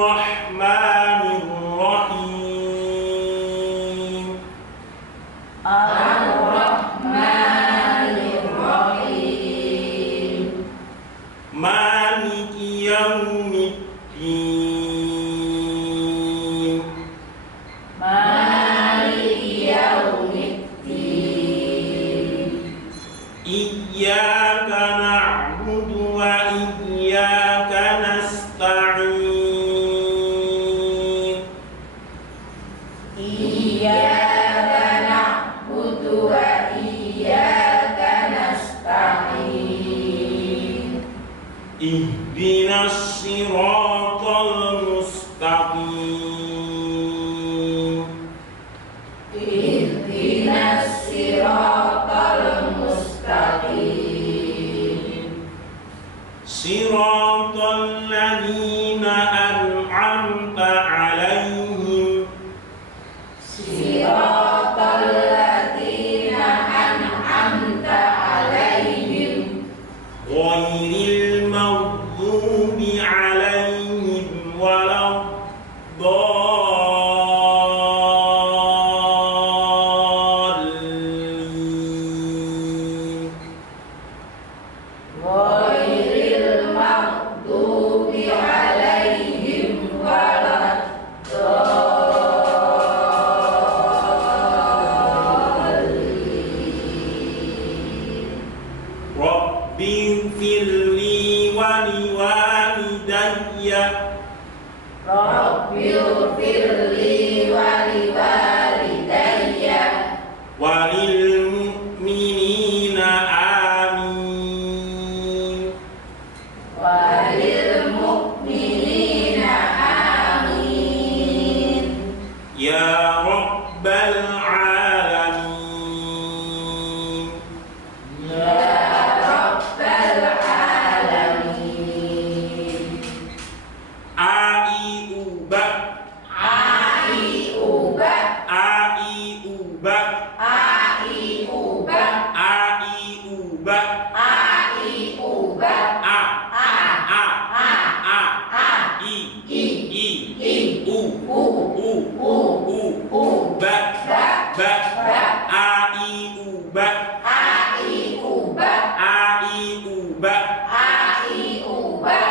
Ar-Rahmanir-Rahim. Ar-Rahmanir-Rahim. Maliki Yaumiddin. Maliki Yaumiddin. Iyyaka na'budu wa iyyaka nasta'in. Iyyaka na'budu wa iyyaka nasta'in. Ihdinas siratal mustaqim. Ihdinas siratal mustaqim. Siratal ladzina an'amta 'alaihim Siratal ladzina an'amta 'alaihim ghairil maghdubi 'alaihim waladdallin. ghairil maghdubi 'alaihim waladdallin. Rabbighfirli wa liwalidayya Rabbighfirli wa liwalidayya walil mu'minina amin. walil mu'minina amin. Ya Rabbal Alamin. Ya Rabbal Alamin. Aiuba Aiuba Aiuba Aiuba Aiuba Aiuba A A A A A A I I I I U U U U U Ba Ba Ba Ba Aiuba Aiuba Aiuba Aiuba Aiuba Aiuba Aiuba Aiuba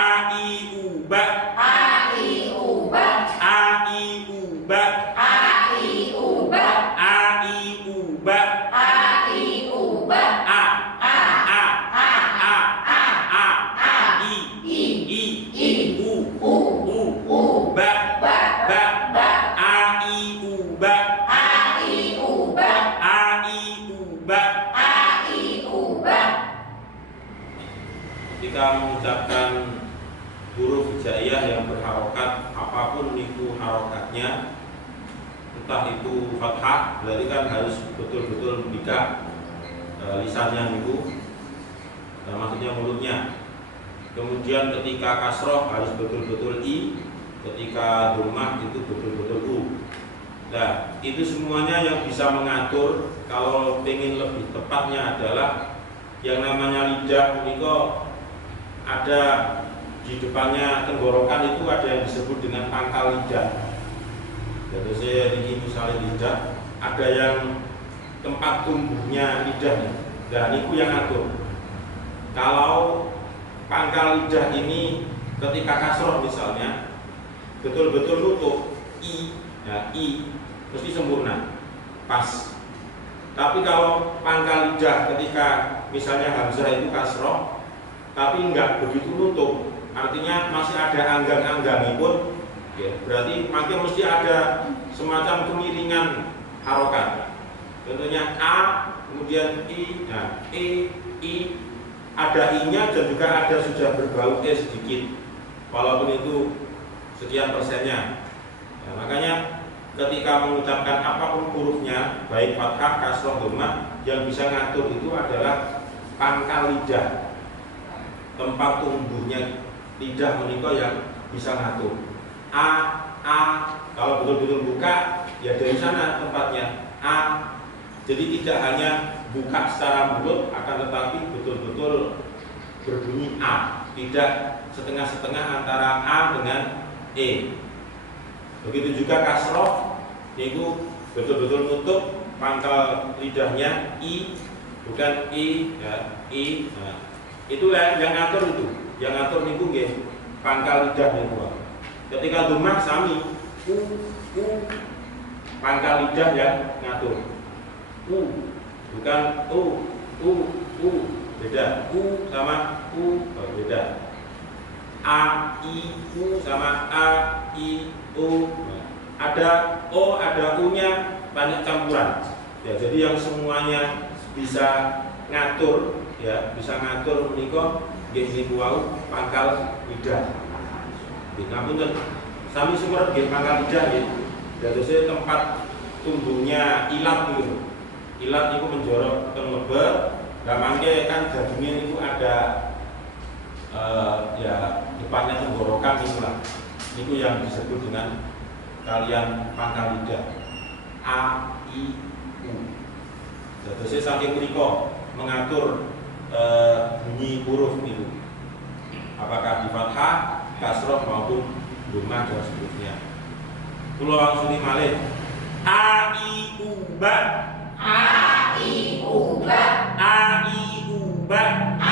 Aiuba Aiuba Aiuba Aiuba A A A A A A A A I I I I U U U Ba Ba Ba Ba Aiuba Aiuba Aiuba. Aiuba. Ketika mengucapkan huruf hijaiyah yang berharokat, apapun itu harokatnya, entah itu fathah, berarti kan harus betul-betul membuka lisannya itu, maksudnya mulutnya. Kemudian ketika kasroh harus betul-betul i, ketika dhammah itu betul-betul u. Nah, itu semuanya yang bisa mengatur. Kalau ingin lebih tepatnya adalah yang namanya lidah niko ada di depannya tenggorokan itu ada yang disebut dengan pangkal lidah. Jadi saya ini misalnya lidah, ada yang tempat tumbuhnya lidah nih. Dan itu yang atur. Kalau pangkal lidah ini ketika kasroh misalnya betul-betul nutup i, ya i mesti sempurna, pas. Tapi kalau pangkal lidah ketika misalnya hamzah itu kasroh, tapi enggak begitu nutup, artinya masih ada anggang-anggang pun, ya, berarti makin mesti ada semacam kemiringan harokat. Contohnya a, kemudian i, nah i, ada i-nya dan juga ada sudah berbau e sedikit, walaupun itu sekian persennya. Ya, makanya ketika mengucapkan apapun hurufnya, baik fathah, kasroh, dhammah, yang bisa ngatur itu adalah pangkal lidah, tempat tumbuhnya lidah menika yang bisa ngatur. A, kalau betul-betul buka, ya dari sana tempatnya a. Jadi tidak hanya buka secara mulut, akan tetapi betul-betul berbunyi A, tidak setengah-setengah antara A dengan E. Begitu juga kasroh, itu betul-betul nutup pangkal lidahnya I, bukan I, ya, I. Nah, itu yang ngatur itu, yang ngatur niku nggih pangkal lidah niku. Ketika dhammah sami U, pangkal lidah yang ngatur. U, bukan U, beda. U sama U beda. A, I, U sama A, I, U. Ada O, ada U-nya, banyak campuran. Ya, jadi yang semuanya bisa ngatur, ya, bisa ngatur menika nggih niku wau pangkal lidah. Nggih ngapunten, sami sumerep nggih pangkal lidah nggih. Dadosé tempat tumbuhnya ilat niku. Ilat niku menjorok teng leber, lah mangke kan dagingnya niku ada ya depannya tenggorokan niku lah. Niku yang disebut dengan kalian pangkal lidah. A, I, U. Dadosé saking menika mengatur bunyi huruf itu. Apakah di fathah, kasroh maupun dhammah dan seterusnya. Kula langsung malih. A, I, U, ba. A, I, U, ba. A, I, U, ba. A,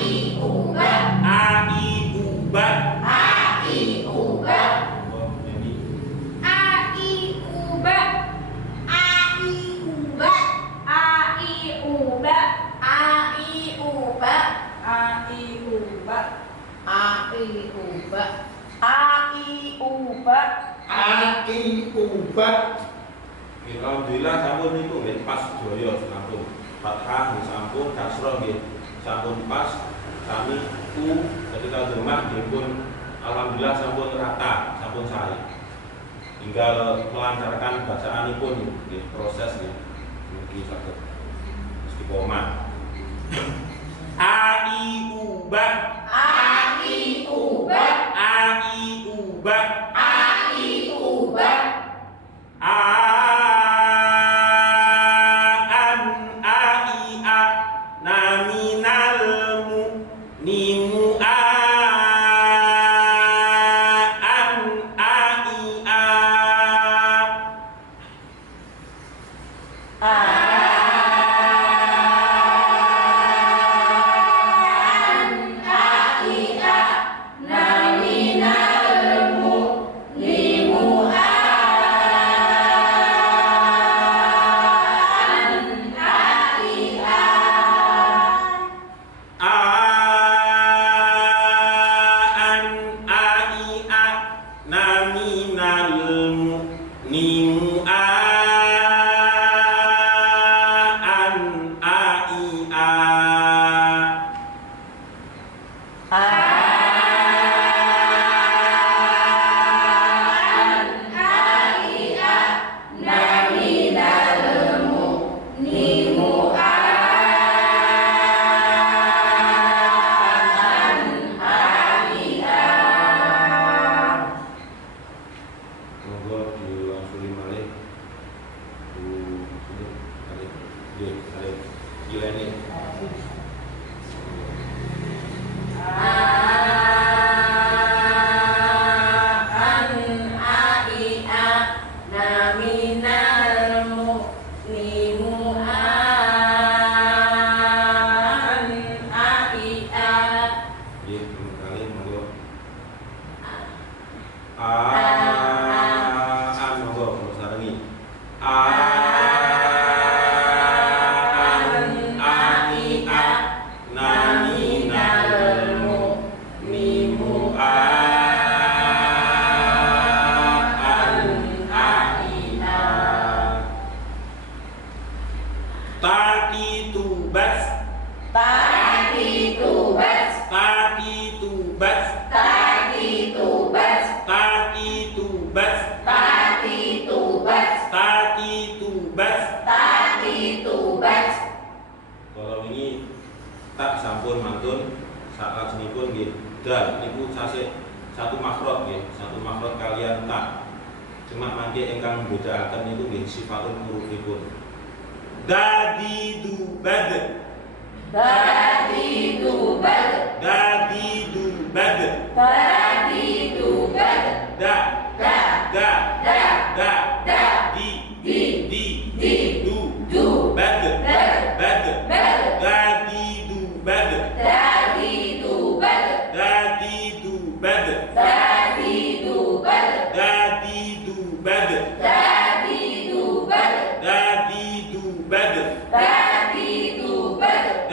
I, U, ba. A, I, U, ba. A, I, U, ba. Oh, ini. A, I, U, ba. A, I, U, ba. A, I, U, ba. A, I, U, ba. A I U ba. A, I, U, ba. A I U ba. A I U ba. Alhamdulillah sampun niku nggih pas jaya sampun. Fathah nggih sampun, kasroh nggih sampun pas. Sami U ketika dhammah nggih pun alhamdulillah sampun rata, sampun sae. Tinggal melancarkan bacaanipun nggih, proses nggih. Mugi saged istiqomah. A I U ba. A, I, U, ba. A I U ba. A, I, U, ba. A an a I a naminal mu nimu a an a I a. Kalau ini tak sampun mantun saat senipun nggih dal niku satu makhraj nggih, satu makhraj kalian tak. Cuma mangke ingkang mbedakaken niku nggih sifatun hurufipun. Dadi du bad. Dadidubad. Dadidubad. Dadidubad. Da. Da. Da. Da. Da. Da. Di. Di. Di. Di. Du. Du. Bad. Bad. Bad. Bad. Dadidubad. Dadidubad. Dadidubad. Dadidubad. Dadidubad. Dadidubad. Dadidubad.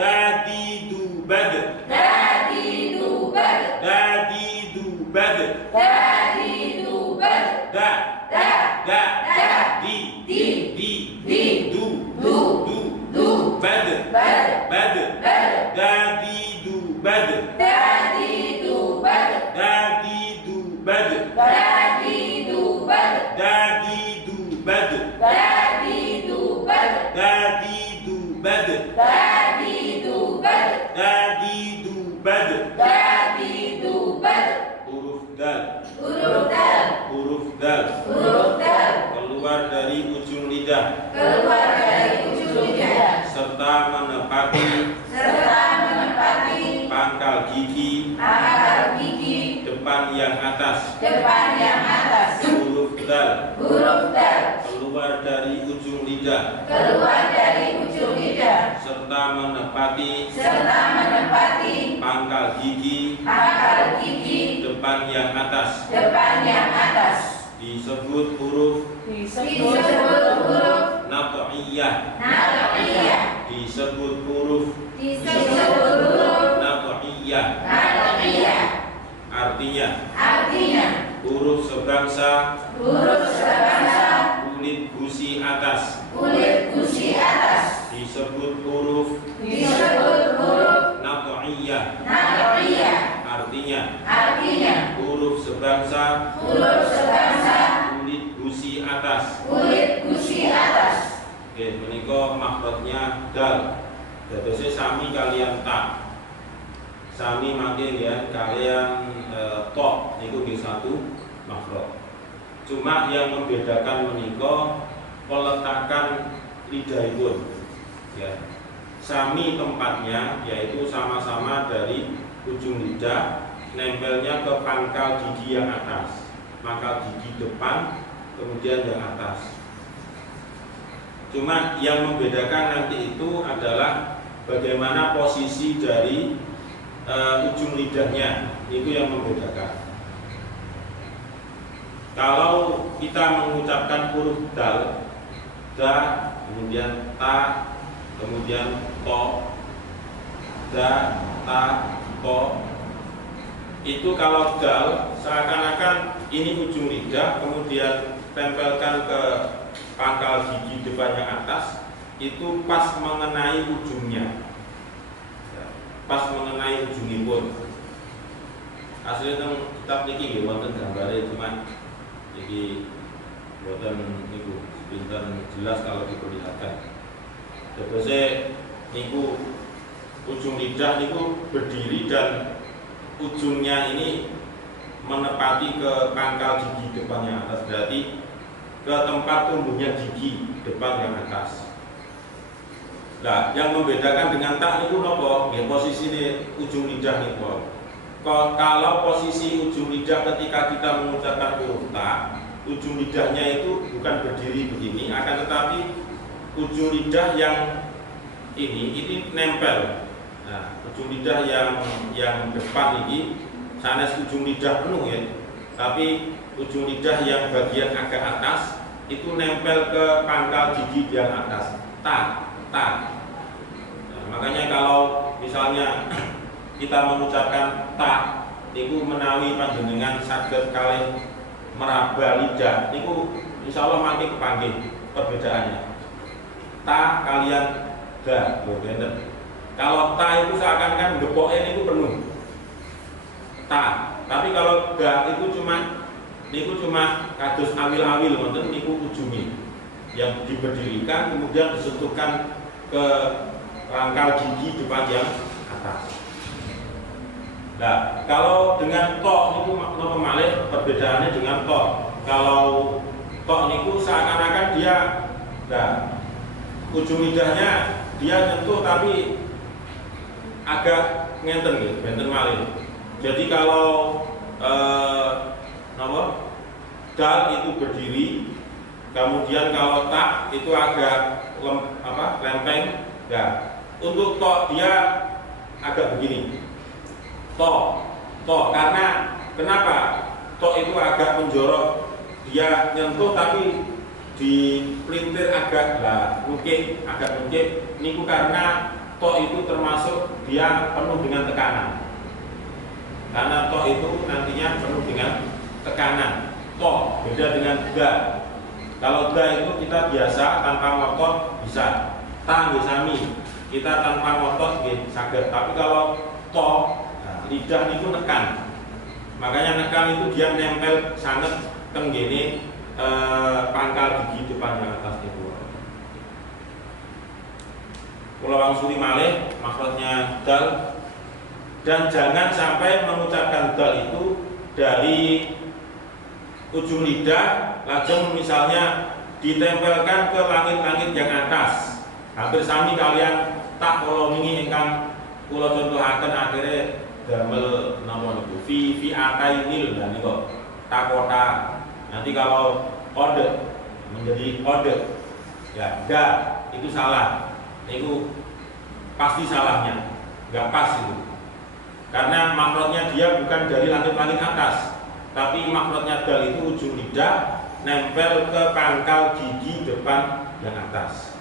Dadidubad. Dadidubad. Dadidubad. Dadidubad. Dadidubad. Da. Da. Da. Da. Di. Di. Di. Di. Du. Du. Du. Du. Bad. Bad. Bad. Bad. Dadidubad. Dadidubad. Dadidubad. Dadidubad. Dadidubad. Dadidubad. Dadidubad. Dadidubad. Dadidubad. Dadidubad. Huruf dal. Huruf dal. Huruf dal. Huruf dal. Keluar dari ujung lidah Keluar dari ujung lidah. serta menepati Serta menempati pangkal gigi pangkal gigi depan yang atas. depan yang atas. Huruf dal. Huruf dal. Keluar dari ujung lidah Keluar dari ujung lidah. serta menepati Serta menempati pangkal gigi pangkal gigi depan yang atas. depan yang atas. Disebut huruf Disebut huruf nato'iyah. nato'iyah. Disebut huruf Disebut huruf nato'iyah. nato'iyah. Artinya Artinya huruf sebangsa huruf sebangsa kulit gusi atas. kulit gusi atas. Disebut huruf Disebut huruf nato'iyah. nato'iyah. Artinya Artinya huruf sebangsa huruf sebangsa kulit gusi atas. kulit gusi atas. Oke, menika makhrajnya dal. Dadosé sami kalian tak. Sami mangke ya kalian to niku nggih satu makhraj. Cuma yang membedakan menika peletakan lidahipun. Ya. Sami tempatnya yaitu sama-sama dari ujung lidah nempelnya ke pangkal gigi yang atas. Pangkal gigi depan kemudian yang atas. Cuma yang membedakan nanti itu adalah bagaimana posisi dari ujung lidahnya, itu yang membedakan. Kalau kita mengucapkan huruf dal, da, kemudian ta, kemudian to, da, ta, to, itu kalau dal seakan-akan ini ujung lidah, kemudian tempelkan ke pangkal gigi depan yang atas, itu pas mengenai ujungnya, pas mengenai ujungipun. Aslinya teng kitab niki nggih wonten gambare, cuma iki boten niku pinten jelas kalau diperlihatkan. Tegese niku ujung lidah niku berdiri dan ujungnya ini menepati ke pangkal gigi depan yang atas, berarti ke tempat tumbuhnya gigi depan yang atas. Nah, yang membedakan dengan tak niku napa? Nggih posisine ujung lidah niku. Kalau posisi ujung lidah ketika kita mengucapkan huruf ta, ujung lidahnya itu bukan berdiri begini, akan tetapi ujung lidah yang ini nempel. Nah, ujung lidah yang depan ini sanes ujung lidah penuh ya, tapi ujung lidah yang bagian agak atas itu nempel ke pangkal gigi yang atas. Ta. Nah, makanya kalau misalnya kita mengucapkan ta, niku menawi panjenengan saged kalih meraba lidah, niku insyaallah mangke kepanggih perbedaannya. Ta kalian da, lho bener. Kalau ta itu seakan-akan depoke niku penuh. Ta, tapi kalau da itu cuma kados awil-awil wonten niku ujunge yang diberdirikan kemudian disentuhkan ke pangkal gigi depan yang atas. Nah, kalau dengan to niku napa malih perbedaannya dengan to. Kalau to niku seakan-akan dia ujung lidahnya dia nyentuh tapi agak ngenten gitu, benten malih. Jadi kalau dal itu berdiri, kemudian kalau tak itu agak lempeng. Ya, untuk to dia agak begini. To karena kenapa? To itu agak menjorok, dia nyentuh tapi dipelintir agak mungkin niku karena to itu termasuk dia penuh dengan tekanan. Karena to itu nantinya penuh dengan tekanan. To beda dengan da. Kalau da itu kita biasa tanpa ngotot bisa. Ta nggih sami. Kita tanpa ngotot nggih saged. Tapi kalau to lidah niku nekan. Makanya nekan itu dia nempel sangat teng ngene pangkal gigi depan yang atas itu. Kula wangsuli malih maksudnya dal, dan jangan sampai mengucapkan dal itu dari ujung lidah lajeng misalnya ditempelkan ke langit-langit yang atas. Hampir sami kalian tak kula wingi ingkang kula contohaken akhirnya damel napa niku fi atainil dan niku takota. Nanti kalau ode menjadi ode ya da itu salah. Itu pasti salahnya, nggak pas itu. Karena makrotnya dia bukan dari langit-langit atas, tapi makrotnya dal itu ujung lidah nempel ke pangkal gigi depan yang atas.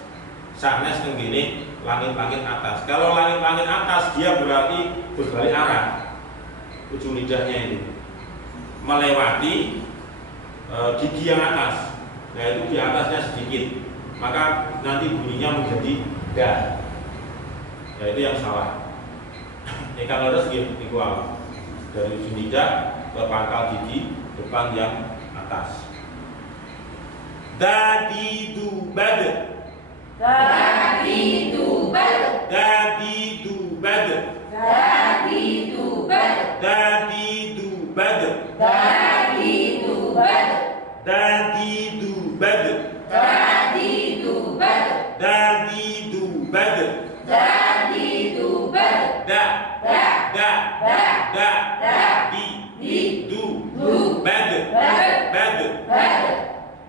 Sanes tenggini langit-langit atas. Kalau langit-langit atas dia berarti berbalik arah. Ujung lidahnya itu melewati gigi yang atas. Nah itu di atasnya sedikit, maka nanti bunyinya menjadi da. Ya itu yang salah. Kalau harus gitu dari ujung lidah ke pangkal gigi depan yang atas. Dadidubad. Dadidubad. Dadidubad. Dadidubad. Dadidubad. Dadidubad. Dadidubad. Dadidubad. Dadidubad. Dadidubad. Da. Da. Da. Da. Da. Da. Di. Du. Bad. Bad. Bad.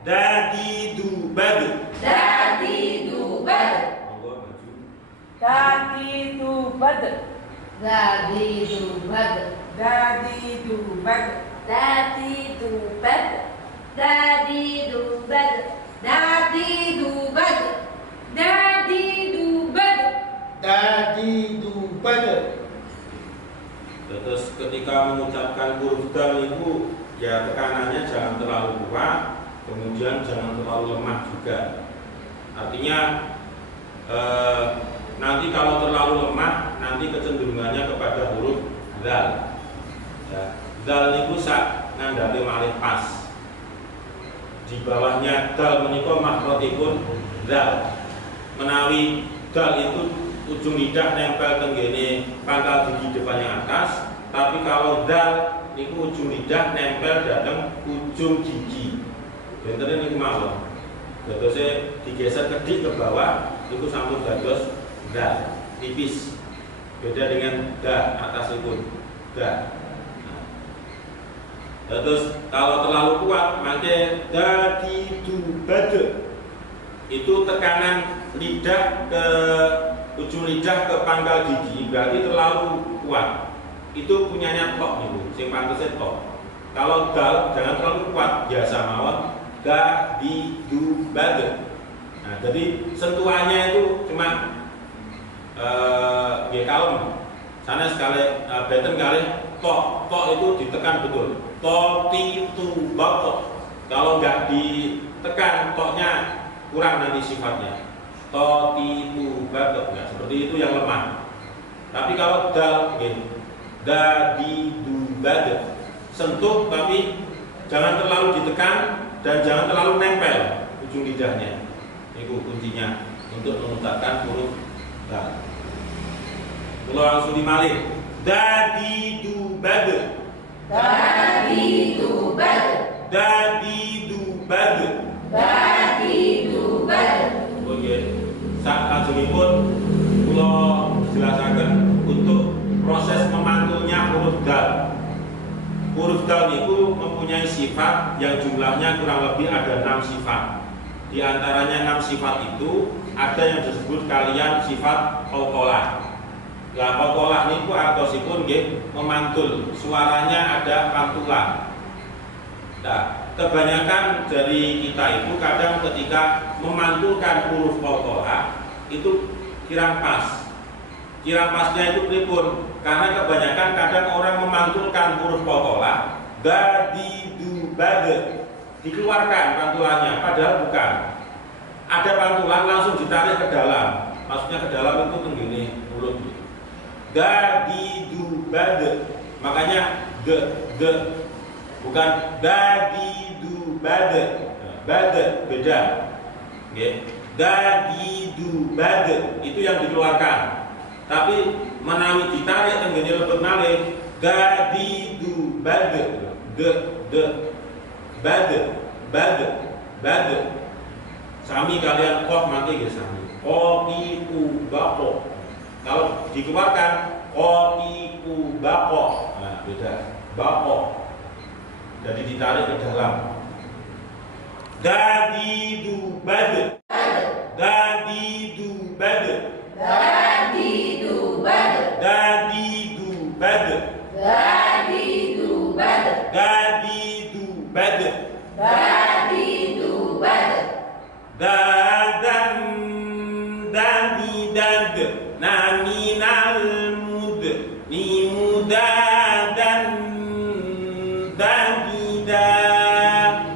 Dadidubad. Dadidubad. Monggo maju. Dadidubad. Dadidubad. Dadidubad. Dadidubad. Dadidubad. Dadidubad. Dadidubad. Dadidubad. Terus ketika mengucapkan huruf dal itu ya tekanannya jangan terlalu kuat, kemudian jangan terlalu lemah juga. Artinya nanti kalau terlalu lemah nanti kecenderungannya kepada huruf dal. Ya, dal itu sak ngandhate malih pas. Di bawahnya dal menika makhrotipun dal. Menawi dal itu ujung lidah nempel tenggene pangkal gigi depan yang atas, tapi kalau dal niku ujung lidah nempel datang ujung gigi. Benten niku mawon. Dadose digeser kedik ke bawah itu sampun dados dal tipis. Beda dengan da atas itu da. Terus kalau terlalu kuat maka dadidubad. Itu tekanan lidah ke ujung lidah ke pangkal gigi berarti terlalu kuat. Itu punyanya tok niku, sing pantese tok. Kalau dal jangan terlalu kuat, biasa mawon dadidubad. Nah, jadi sentuhannya itu cuma kalem. Sana sekali beten kali tok itu ditekan betul. Ti-tu batok. Kalau nggak ditekan toknya kurang nanti sifatnya. Ti-tu batok nggak seperti itu yang lemah. Tapi kalau dal dadidubad sentuh tapi jangan terlalu ditekan dan jangan terlalu nempel ujung lidahnya. Itu kuncinya untuk mengucapkan huruf dal. Kula langsung dimalih. Dadidubad. Dadidubad. Dadidubad. Dadidubad. Oke. Sak lajengipun kula jelasaken untuk dal. Huruf dal itu mempunyai sifat yang jumlahnya kurang lebih ada 6 sifat. Di antaranya 6 sifat itu ada yang disebut kalian sifat qalqalah. Lah qalqalah niku artosipun nggih memantul, suaranya ada pantulan. Nah, kebanyakan dari kita itu kadang ketika memantulkan huruf qalqalah itu kirang pas. Kirang pasnya itu pripun? Karena kebanyakan kadang orang memantulkan huruf qalqalah dadi du bade, dikeluarkan pantulannya, padahal bukan. Ada pantulan langsung ditarik ke dalam, maksudnya ke dalam itu tenggini mulut. Dadi du bade, makanya de bukan dadi du bade, bade beda. Okay. Dadi du bade itu yang dikeluarkan. Tapi menawi ditarik tenggene lebet malih dadi du bade, de bade. Sami kalian kof mati nggih sami. Kopi ku bako. Kalau dikeluarkan kopi ku bako. Nah, beda. Bako. Jadi ditarik ke dalam. Dadi du bade. Dadi du bade. Dadi du bade. Dadi du bade. Dadi du bade. Dadi du bade. Dadi du bade. Dadan dadi dad naminal mud ni mudadan dadi dad.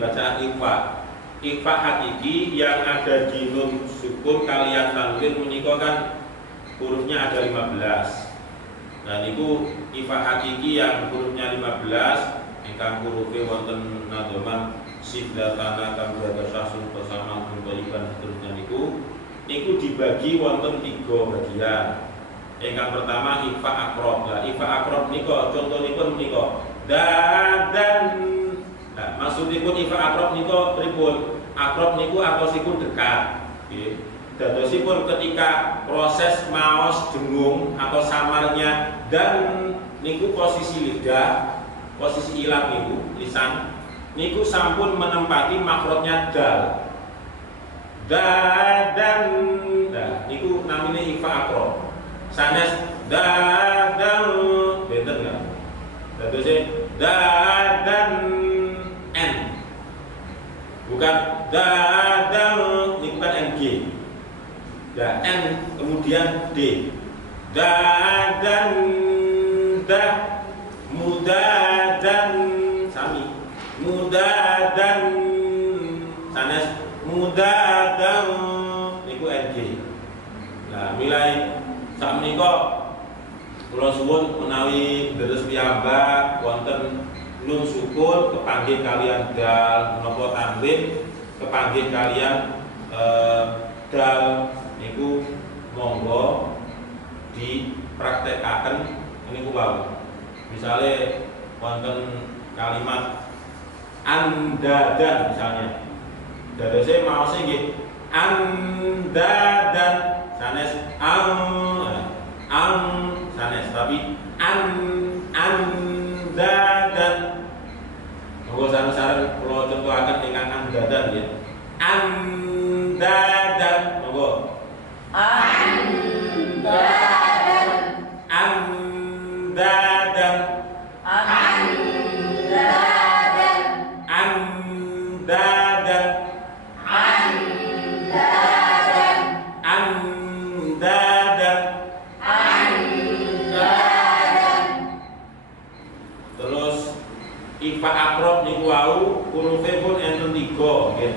Bacaan ikhfa. Ikhfa hakiki yang ada di nun sukun kalian tanwin menika kan hurufnya ada 15. Nah niku ikhfa hakiki yang hurufnya 15 ingkang hurufe wonten nadhaman siddatana kang berada sasun bersama kuntoliban seterusnya niku dibagi wonten 3 bagian. Ingkang pertama ikhfa akrob. Lah ikhfa akrob nika contonipun menika dadan. Nah, maksudipun ifa akrob niku pripun? Akrob niku artosipun dekat. Nggih. Dadosipun ketika proses maos dengung atau samarnya dan niku posisi lidah, posisi ilat niku, lisan niku sampun menempati makrotnya dal. Dadan. Nah, niku namine ifa akrob. Sanes dadan benten enggak? Dadose dadan N, bukan dadang, ini bukan NG. Ya, N kemudian D. Dadan dah mudadan sami. Mudadan sanes mudadan niku NG. Nah, milai sak menika kula suwun menawi deres piyambak wonten nun sukun kepanggih kalian dal menapa tanwin kepanggih kalian dal niku monggo dipraktekaken niku wau. Misale wonten kalimat andadan misalnya. Dadose maose nggih andadan sanes sanes tapi andadan. Monggo saran-saran kula contohaken ingkang andadan ya. Andadan monggo. Andadan. Andadan. Andadan. Andadan. Andadan. Andadan. Andadan. Terus ifa akrob niku wau hurufe pun enten 3 nggih.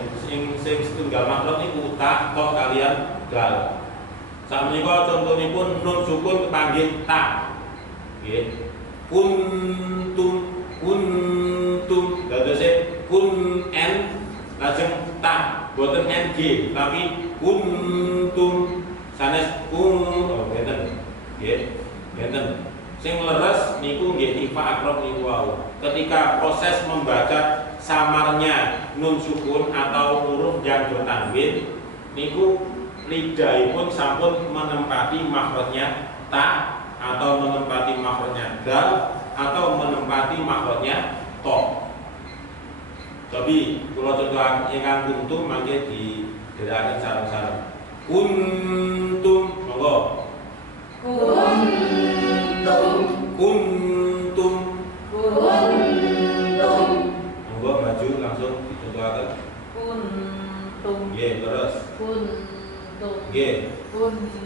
Sing setunggal makrot niku ta, to kalian dal. Sakmenika contonipun nun sukun kepanggih ta. Nggih. Kuntum dadose kun n lajeng ta boten ng tapi kuntum sanes kun oh benten. Nggih. Benten. Sing leres niku nggih ifa akrab niku wau. Ketika proses membaca samarnya nun sukun atau huruf yang bertanwin niku lidahipun sampun menempati makhrajnya ta atau menempati makhrajnya dal atau menempati makhrajnya to. Tapi kula contoh ingkang kuntum mangke didherekaken sareng-sareng. Kuntum monggo. Kuntum. Kuntum. Kuntum. Monggo maju langsung dicontohaken. Kuntum. Nggih, terus. Kuntum. Nggih. Kuntum.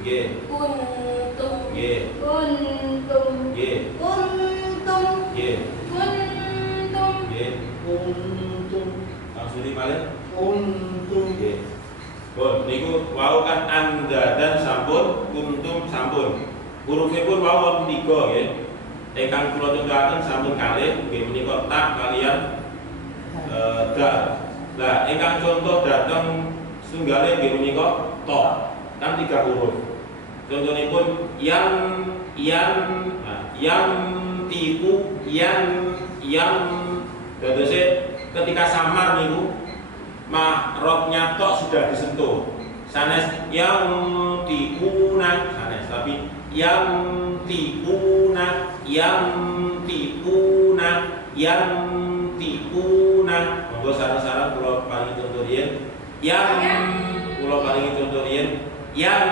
Nggih. Kuntum. Nggih. Kuntum. Nggih. Kuntum. Nggih. Kuntum. Nggih. Kuntum. Langsung dimalih. Kuntum. Nggih. Bon, niku wau kan anda dan sampun, kuntum sampun. Hurufipun wau wonten 3 nggih. Ingkang kula contohaken sampun kalih nggih menika ta kalian dal. Lah ingkang contoh dateng sunggale nggih menika to. Kan 3 huruf. Contohipun yang tipu yang dadose ketika samar niku makrotnya tok sudah disentuh. Sanes yang tipuna sanes tapi yang tipuna monggo sareng-sareng kula paringi contoh riyen yang kula paringi contoh riyen yang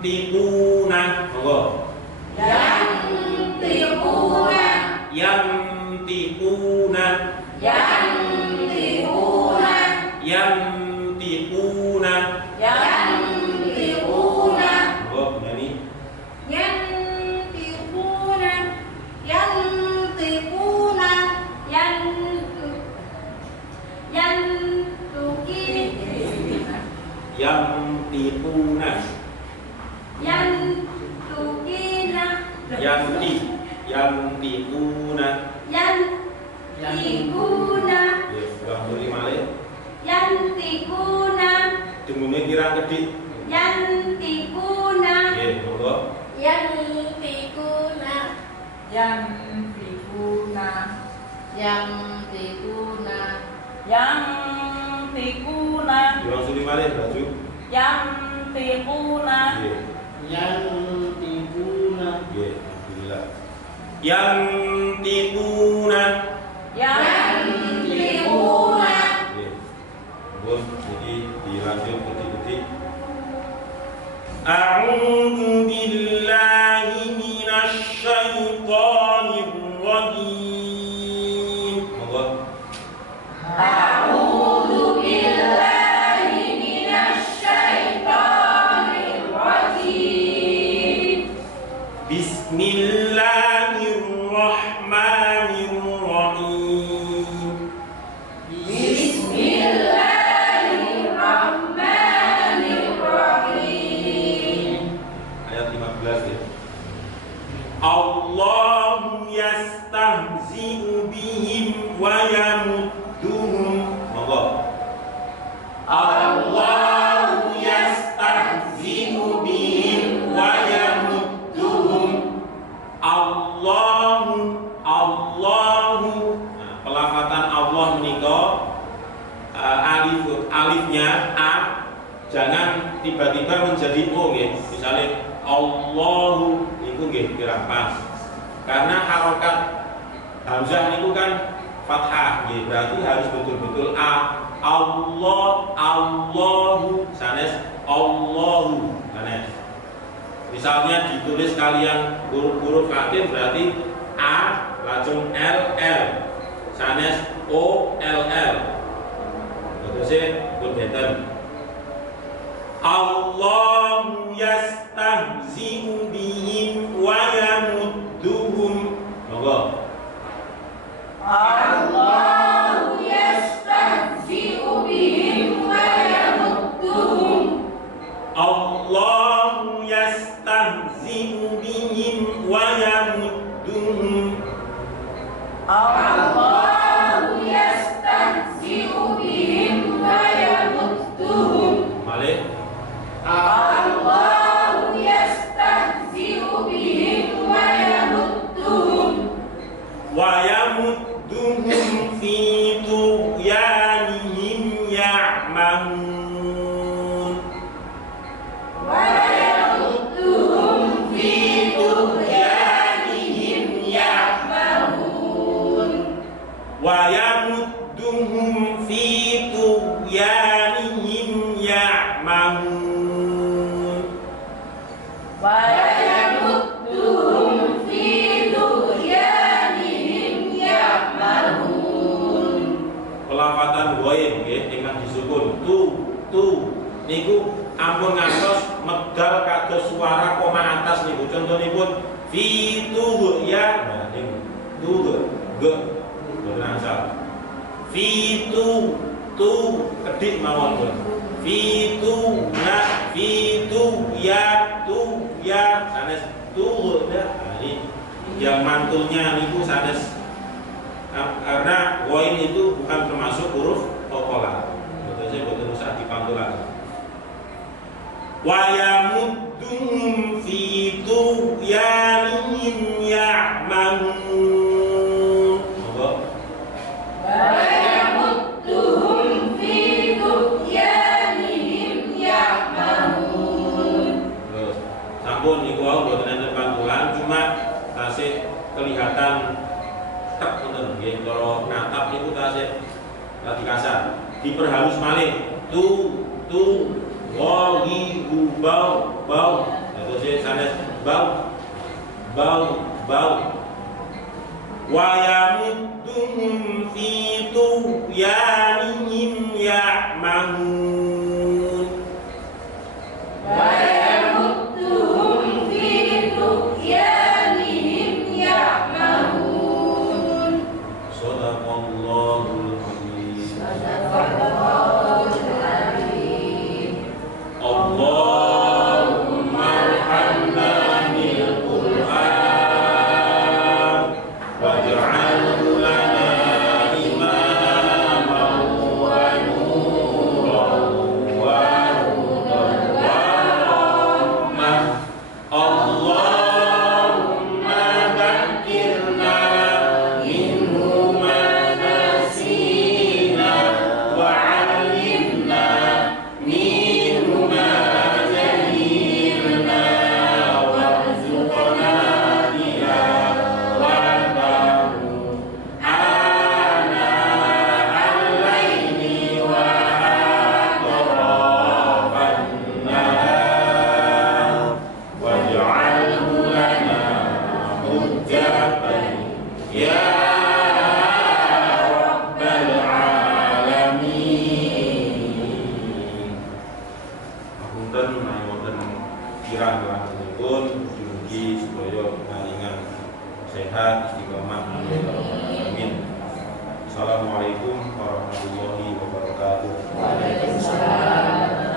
tipuna monggo Yang tipuna. yang tipuna Yang tipuna. yang tipuna Yang tipuna. monggo nyanyi Yang tipuna. Yang tipuna. Yang tuki. yang tipuna Yang tukina. yang tipuna Yang tikuna. ya ulang muli malih Yang tikuna. dengunge kirang kedhik Yang tikuna. nggih monggo Yang tikuna. Yang tikuna. Yang tikuna. Yang tikuna. ulang muli malih baju Yang tikuna. nggih Yang tipuna. nggih alhamdulillah yang tipuna Yang tikuna. nggih bon jadi dilanjut ketik-ketik A'udzu billahi minasy syaithanir rajim monggo A'udzu billahi minasy syaithanir rajim. Bismillahirrahmanirrahim Bismillahirrahmanirrahim. ayat 15 ya Allahu yastahzi'u bihim wa yamudduhum monggo Allahu yastahzi'u bihim wa yamudduhum Allahu nah, pelafatan Allah menika alifnya a jangan tiba-tiba menjadi o nggih. Misalnya Allahu niku nggih kira pas. Karena harokat hamzah niku kan fathah nggih, berarti harus betul-betul a. Allahu sanes Allahu sanes. Misalnya ditulis kalian huruf katin berarti a lajeng ll sanes o ll. Terus pun benten. Allahu yastahzi'u bihim wa yamudduhum. Monggo. Allahu yastahzi'u bihim wa yamudduhum. Allahu yastahzi'u bihim wa yamudduhum. Allahu yastahzi'u bihim wa yamudduhum. Malih. Allahu niku ampun ngantos medal kados suara koma atas niku. Contonipun fitu ya. Nah niku tu ge boten asal. Fitu tu kedik mawon pun. Fitu na fitu ya sanes tu ya. Nah, ini yang mantulnya niku sanes karena wain itu bukan termasuk huruf qalqalah. Betul betul usah dipantulan. Wa yamuddum fi tuyanin ya'mamun. Monggo. Wa yamudduhum fi tughyanihim ya'mamun. Terus sampun niku wau boten enten pantulan, cuma tasih kelihatan tek ngoten nggih. Cara natap niku tasih lagi kasar. Diperhalus malih. Tu wahi bau terus sanes bau wa yamuddum fi tughyanihim ya'mamun. Wa yamudduhum fi tughyanihim ya'mamun. Shadaqallahul azim. Sadaqallahul azim. Allahumma arhamna bil Qur'an waj'alhu lana imaman wa nuran wa hudan wa rahmah. Allahumma dhakkirna minhu ma nasina wa 'allimna minhu ma jahilna warzuqna tilawatahu ana al-laili wa atrafan nahar waj'alhu lana hujjatan ya rabbal alamin. Apunten menawi wonten kirang-kirangipun mugi supaya panjenengan sehat istiqomah amin. Assalamualaikum warahmatullahi wabarakatuh. Waalaikumsalam.